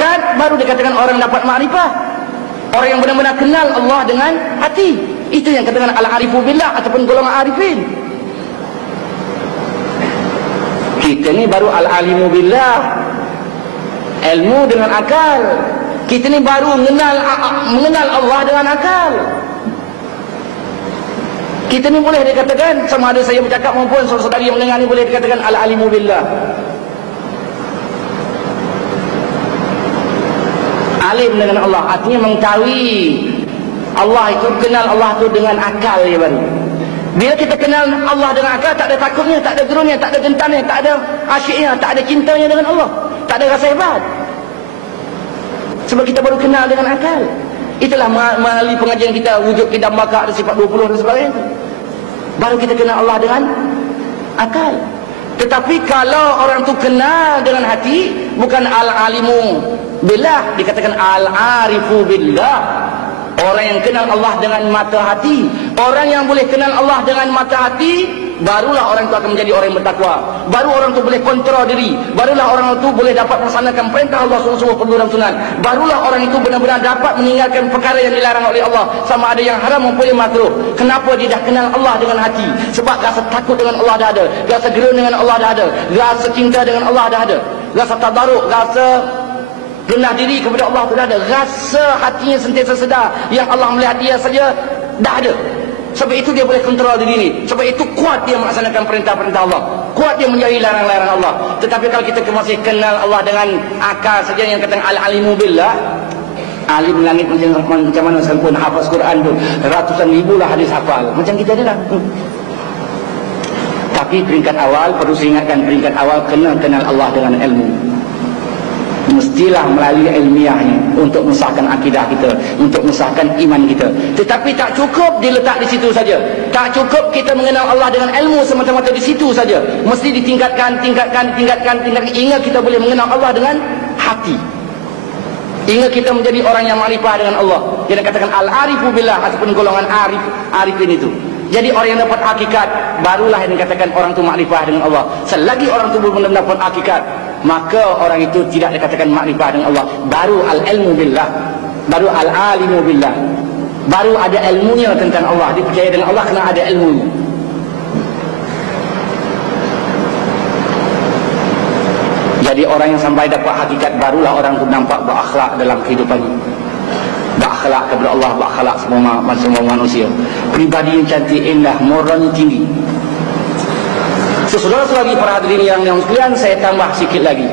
hakikat, baru dikatakan orang dapat makrifah. Orang yang benar-benar kenal Allah dengan hati. Itu yang katakan al-arifu billah ataupun golongan arifin. Kita ni baru al-alimu billah, ilmu dengan akal. Kita ni baru mengenal Allah dengan akal. Kita ni boleh dikatakan, sama ada saya bercakap maupun saudara yang mendengar ni, boleh dikatakan al-alimu billah. Alim dengan Allah artinya mengetahui Allah itu, kenal Allah itu dengan akal dia baru. Bila kita kenal Allah dengan akal, tak ada takutnya, tak ada gerunnya, tak ada gentarnya, tak ada asyiknya, tak ada cintanya dengan Allah, tak ada rasa hebat. Sebab kita baru kenal dengan akal. Itulah melalui pengajian kita, wujud kita bakar ada sifat 20 dan sebagainya. Baru kita kenal Allah dengan akal. Tetapi kalau orang tu kenal dengan hati, bukan al-alimu billah, dikatakan al-arifu billah. Orang yang kenal Allah dengan mata hati. Orang yang boleh kenal Allah dengan mata hati, barulah orang itu akan menjadi orang yang bertakwa. Baru orang itu boleh kontrol diri. Barulah orang itu boleh dapat melaksanakan perintah Allah sungguh-sungguh perlu dan sunat. Barulah orang itu benar-benar dapat meninggalkan perkara yang dilarang oleh Allah, sama ada yang haram maupun yang makruh. Kenapa dia dah kenal Allah dengan hati? Sebab rasa takut dengan Allah dah ada, rasa gerun dengan Allah dah ada, rasa cinta dengan Allah dah ada, rasa tadaruk, rasa rendah diri kepada Allah sudah ada, rasa hatinya sentiasa sedar yang Allah melihat dia saja dah ada. Sebab itu dia boleh kontrol diri ni. Sebab itu kuat dia melaksanakan perintah-perintah Allah, kuat dia menjauhi larang-larang Allah. Tetapi kalau kita masih kenal Allah dengan akal saja, yang kata al-alimu billah, alim langit macam mana sempurna hafaz Quran tu, ratusan ribu lah hadis hafal, macam kita ada lah. Tapi peringkat awal, perlu saya ingatkan, peringkat awal kena kenal Allah dengan ilmu. Mestilah melalui ilmiahnya untuk mensahkan akidah kita, untuk mensahkan iman kita. Tetapi tak cukup diletak di situ saja. Tak cukup kita mengenal Allah dengan ilmu semata-mata di situ saja. Mesti tingkatkan hingga kita boleh mengenal Allah dengan hati. Hingga kita menjadi orang yang makrifah dengan Allah. Dia katakan al-arifu billah ataupun golongan arifin itu. Jadi orang yang dapat hakikat, barulah yang dikatakan orang itu makrifah dengan Allah. Selagi orang itu belum mendapat hakikat, maka orang itu tidak dikatakan makrifah dengan Allah. Baru al-ilmu billah, baru al-alimu billah, baru ada ilmunya tentang Allah. Dia percaya dengan Allah kena ada ilmunya. Jadi orang yang sampai dapat hakikat, barulah orang itu nampak berakhlak dalam kehidupannya, berakhlak kepada Allah, berakhlak semua manusia. Pribadi yang cantik, indah, moralnya tinggi. Saudara-saudari para hadirin yang sekalian, saya tambah sikit lagi.